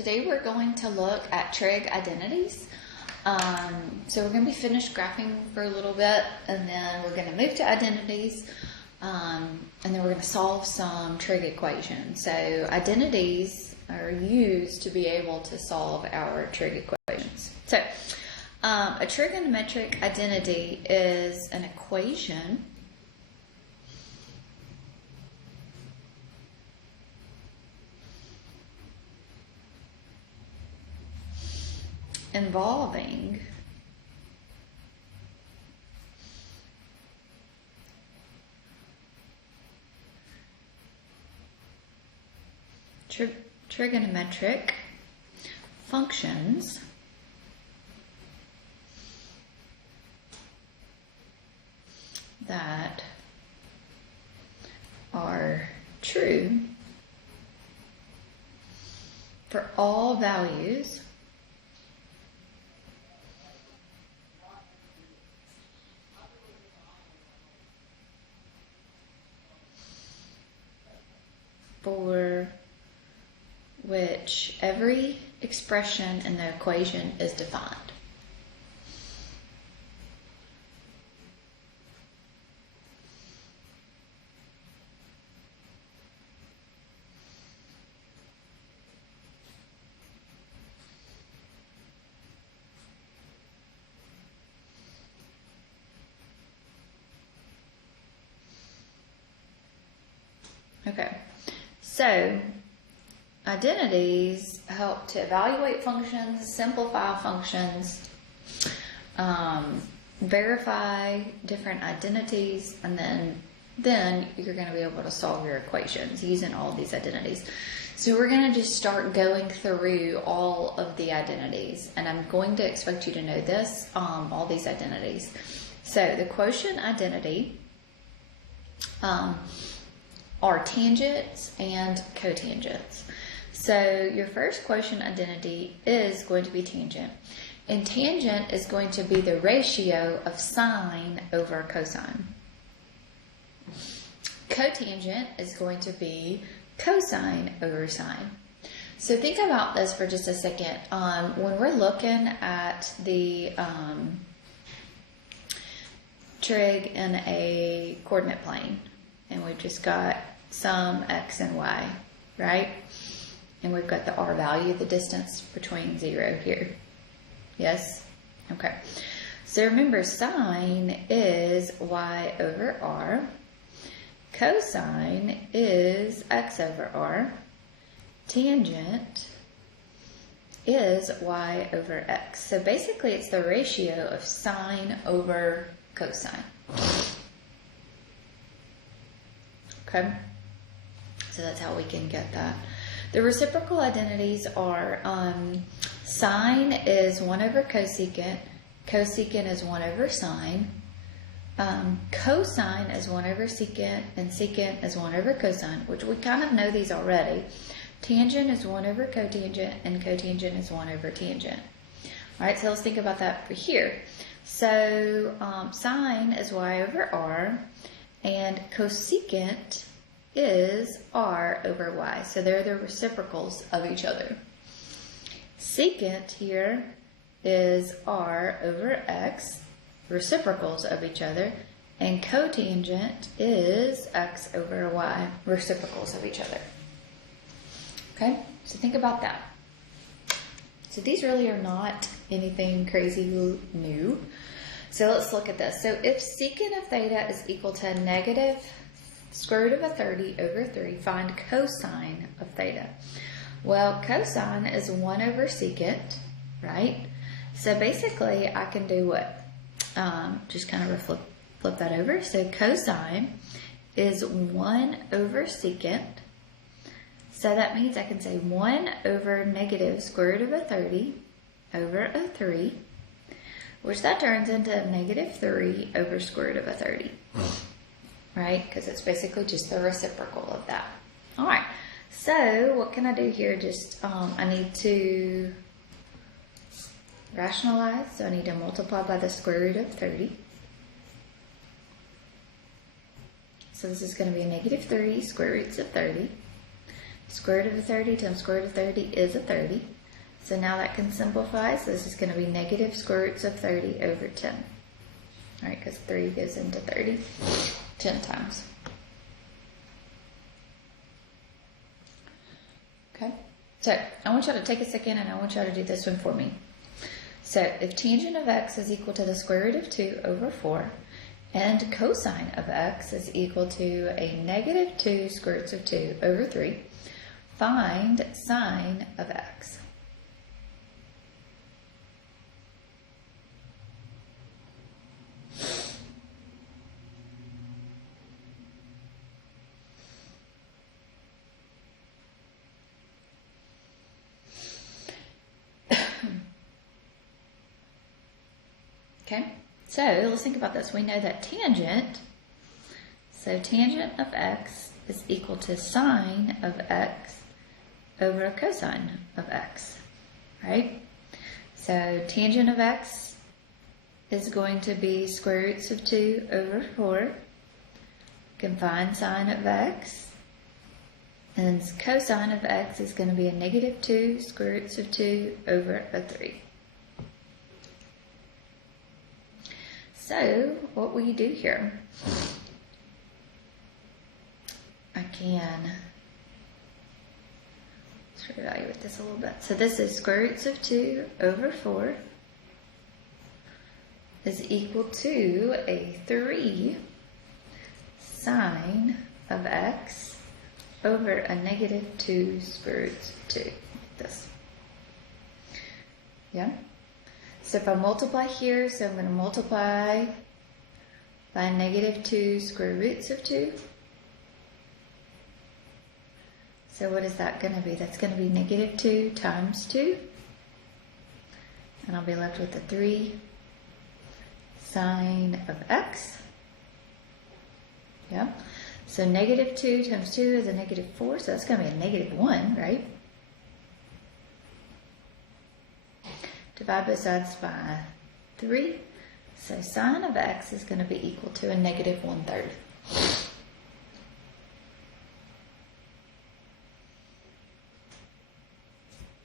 Today we're going to look at trig identities. So we're going to be finished graphing for a little bit, and then we're going to move to identities, and then we're going to solve some trig equations. So identities are used to be able to solve our trig equations. So a trigonometric identity is an equation involving trigonometric functions that are true for all values for which every expression in the equation is defined. Okay. So, identities help to evaluate functions, simplify functions, verify different identities, and then you're going to be able to solve your equations using all these identities. So we're going to just start going through all of the identities, and I'm going to expect you to know this, all these identities. So the quotient identity are tangents and cotangents. So your first quotient identity is going to be tangent. And tangent is going to be the ratio of sine over cosine. Cotangent is going to be cosine over sine. So think about this for just a second. When we're looking at the trig in a coordinate plane, and we've just got some x and y, right? And we've got the r value, the distance between 0 here. Yes? Okay. So remember, sine is y over r. Cosine is x over r. Tangent is y over x. So basically it's the ratio of sine over cosine. Okay? So that's how we can get that. The reciprocal identities are sine is 1 over cosecant, cosecant is 1 over sine, cosine is 1 over secant, and secant is 1 over cosine, which we kind of know these already. Tangent is 1 over cotangent, and cotangent is 1 over tangent. All right, so let's think about that for here. So sine is y over r, and cosecant is r over y. So they're the reciprocals of each other. Secant here is r over x, reciprocals of each other, and cotangent is x over y, reciprocals of each other. Okay, so think about that. So these really are not anything crazy new. So let's look at this. So if secant of theta is equal to negative square root of a 30 over 3, find cosine of theta. Well, cosine is 1 over secant, right? So basically I can do what? Just kind of flip that over. So cosine is 1 over secant. So that means I can say 1 over negative square root of a 30 over a 3, which that turns into negative 3 over square root of a 30. Right? Because it's basically just the reciprocal of that. All right. So what can I do here? Just I need to rationalize. So I need to multiply by the square root of 30. So this is going to be a negative 3 square roots of 30. Square root of 30 times square root of 30 is a 30. So now that can simplify. So this is going to be negative square roots of 30 over 10. All right, because 3 goes into 30 10 times. Okay, so I want y'all to take a second and I want y'all to do this one for me. So if tangent of x is equal to the square root of 2 over 4, and cosine of x is equal to a negative 2 square roots of 2 over 3, find sine of x. Okay, so let's think about this. We know that tangent of x is equal to sine of x over a cosine of x, right? So tangent of x is going to be square roots of 2 over 4. You can find sine of x. And cosine of x is going to be a negative 2 square roots of 2 over a 3. So, what will you do here? Let's reevaluate this a little bit. So this is square roots of 2 over 4 is equal to a 3 sine of x over a negative 2 square roots of 2. Like this. Yeah? So if I multiply here, so I'm going to multiply by negative 2 square roots of 2. So what is that going to be? That's going to be negative 2 times 2. And I'll be left with a 3 sine of x. Yeah. So negative 2 times 2 is a negative 4. So that's going to be a negative 1, right? Divide both sides by 3. So sine of x is going to be equal to a negative 1/3.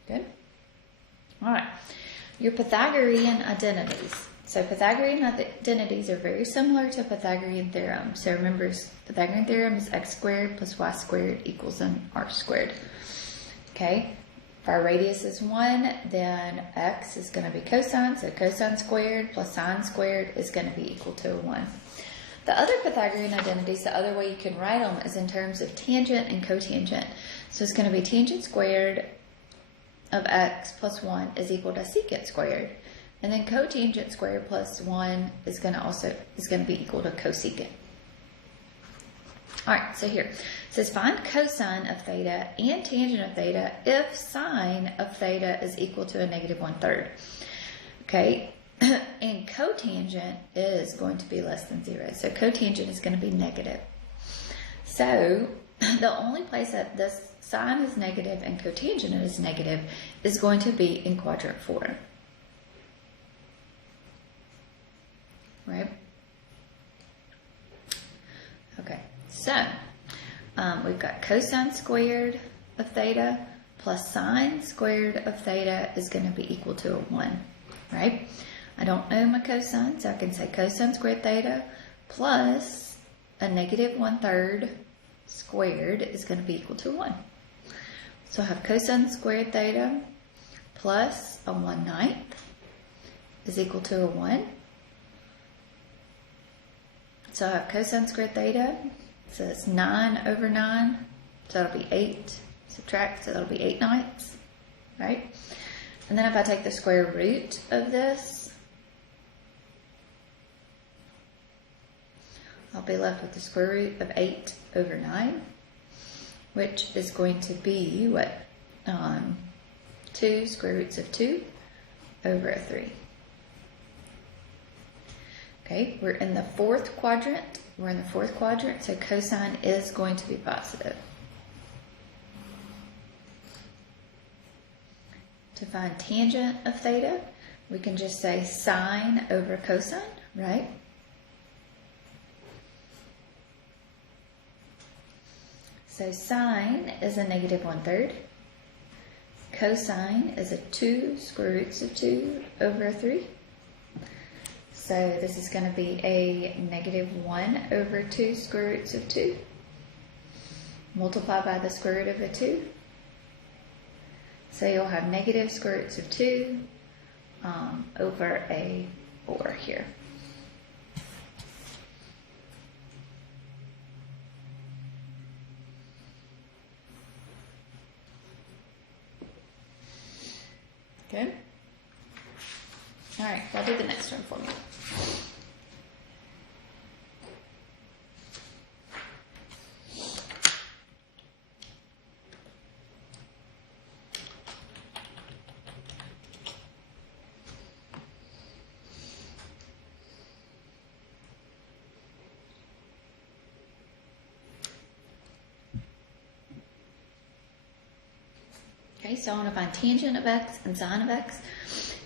Good? All right. Your Pythagorean identities. So Pythagorean identities are very similar to Pythagorean theorem. So remember, Pythagorean theorem is x squared plus y squared equals an r squared. Okay? If our radius is 1, then x is going to be cosine. So cosine squared plus sine squared is going to be equal to 1. The other Pythagorean identities, the other way you can write them is in terms of tangent and cotangent. So it's going to be tangent squared of x plus 1 is equal to secant squared. And then cotangent squared plus 1 is going to be equal to cosecant. All right, so here. It says find cosine of theta and tangent of theta if sine of theta is equal to a negative 1/3. Okay, and cotangent is going to be less than 0. So cotangent is going to be negative. So the only place that this sine is negative and cotangent is negative is going to be in quadrant 4. Right? Okay, so we've got cosine squared of theta plus sine squared of theta is going to be equal to a 1, right? I don't know my cosine, so I can say cosine squared theta plus a negative 1/3 squared is going to be equal to 1. So I have cosine squared theta plus a 1/9 is equal to a 1. So I have cosine squared theta, so it's 9 over 9, so that'll be 8, subtract, so that'll be 8/9, right? And then if I take the square root of this, I'll be left with the square root of 8 over 9, which is going to be what? 2 square roots of 2 over a 3. Okay, we're in the fourth quadrant. So cosine is going to be positive. To find tangent of theta, we can just say sine over cosine, right? So sine is a negative 1/3. Cosine is a 2 square roots of 2 over 3. So this is going to be a negative 1 over 2 square roots of 2. Multiply by the square root of a 2. So you'll have negative square roots of 2 over a 4 here. Okay. All right, I'll do the next one for me. Okay, so I want to find tangent of x and sine of x.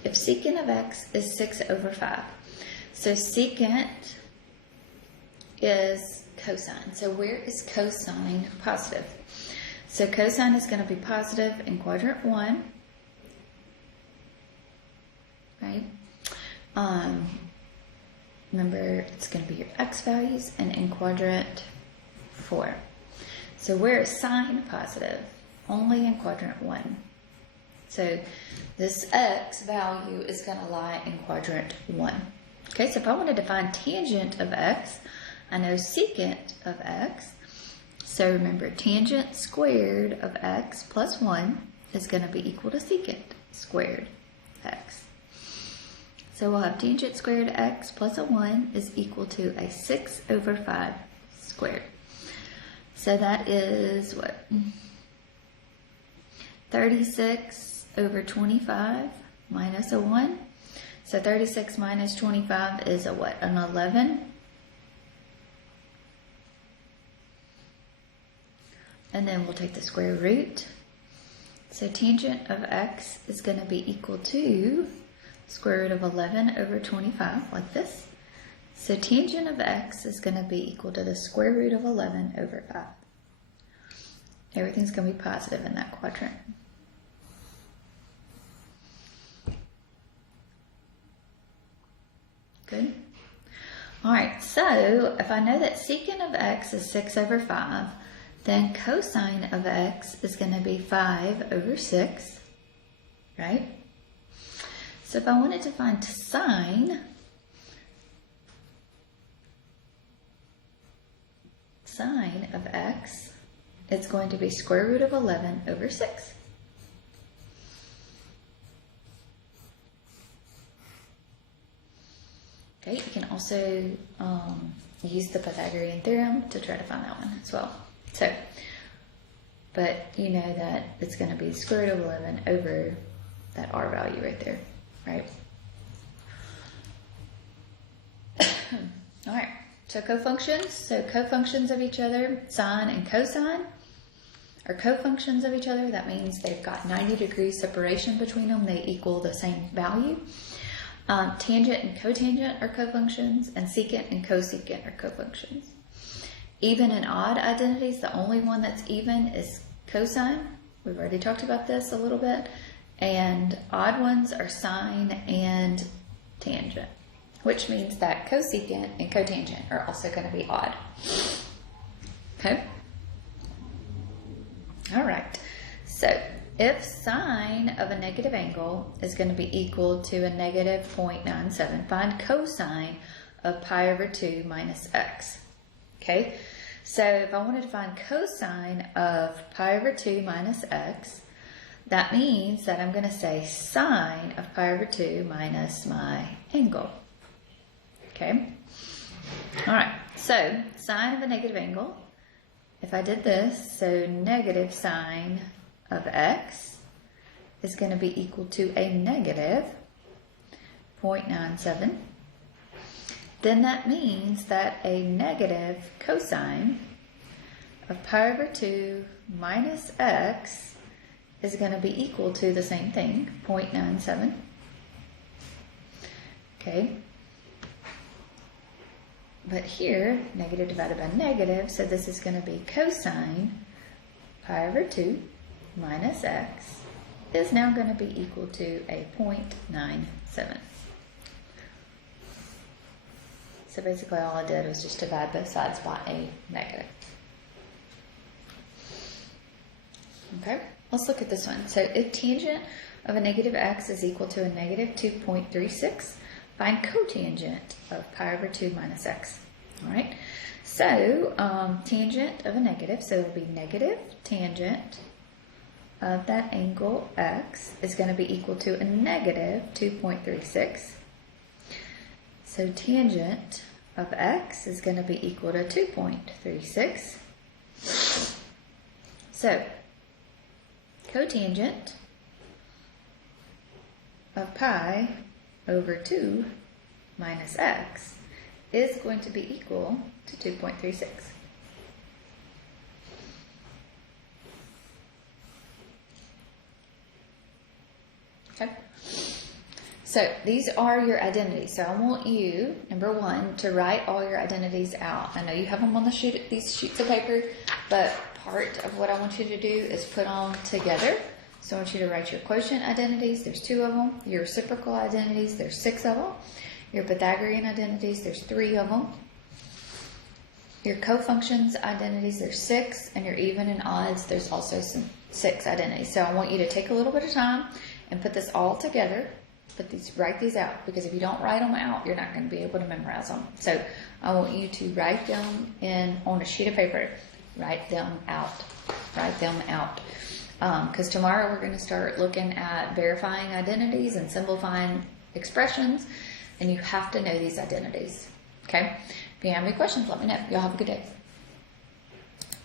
If secant of x is 6 over 5, so secant is cosine. So where is cosine positive? So cosine is going to be positive in quadrant 1, right? Remember, it's going to be your x values, and in quadrant 4. So where is sine positive? Only in quadrant 1. So this x value is going to lie in quadrant 1. Okay, so if I wanted to find tangent of x, I know secant of x. So remember, tangent squared of x plus 1 is going to be equal to secant squared x. So we'll have tangent squared x plus a 1 is equal to a 6 over 5 squared. So that is what? 36 over 25 minus a 1. So 36 minus 25 is a what? An 11. And then we'll take the square root. So tangent of x is going to be equal to square root of 11 over 25, like this. So tangent of x is going to be equal to the square root of 11 over 5. Everything's going to be positive in that quadrant. Good. All right, so if I know that secant of x is 6 over 5, then cosine of x is going to be 5 over 6, right? So if I wanted to find sine of x, it's going to be square root of 11 over 6. Okay, you can also use the Pythagorean theorem to try to find that one as well. So, but you know that it's going to be square root of 11 over that r value right there, right? All right, so cofunctions. So cofunctions of each other, sine and cosine, are cofunctions of each other. That means they've got 90 degrees separation between them. They equal the same value. Tangent and cotangent are cofunctions, and secant and cosecant are cofunctions. Even and odd identities, the only one that's even is cosine. We've already talked about this a little bit. And odd ones are sine and tangent, which means that cosecant and cotangent are also going to be odd. Okay? All right. So if sine of a negative angle is going to be equal to a negative 0.97, find cosine of pi over 2 minus x. Okay, so if I wanted to find cosine of pi over 2 minus x, that means that I'm going to say sine of pi over 2 minus my angle. Okay, all right, so sine of a negative angle, if I did this, so negative sine of x is going to be equal to a negative 0.97. Then that means that a negative cosine of pi over 2 minus x is going to be equal to the same thing, 0.97. Okay. But here, negative divided by negative, so this is going to be cosine pi over 2 minus x is now going to be equal to a 0.97. So basically all I did was just divide both sides by a negative. Okay, let's look at this one. So if tangent of a negative x is equal to a negative 2.36, find cotangent of pi over 2 minus x. All right, so tangent of a negative, so it'll be negative tangent of that angle x is going to be equal to a negative 2.36. So tangent of x is going to be equal to 2.36. So cotangent of pi over 2 minus x is going to be equal to 2.36. Okay. So these are your identities. So I want you, number one, to write all your identities out. I know you have them on these sheets of paper, but part of what I want you to do is put them together. So I want you to write your quotient identities. There's 2 of them. Your reciprocal identities. There's 6 of them. Your Pythagorean identities. There's 3 of them. Your cofunctions identities. There's 6. And your even and odds. There's also some 6 identities. So I want you to take a little bit of time and put this all together. Write these out, because if you don't write them out, you're not going to be able to memorize them. So I want you to write them on a sheet of paper. Write them out. Write them out. Because tomorrow we're going to start looking at verifying identities and simplifying expressions, and you have to know these identities. Okay? If you have any questions, let me know. Y'all have a good day.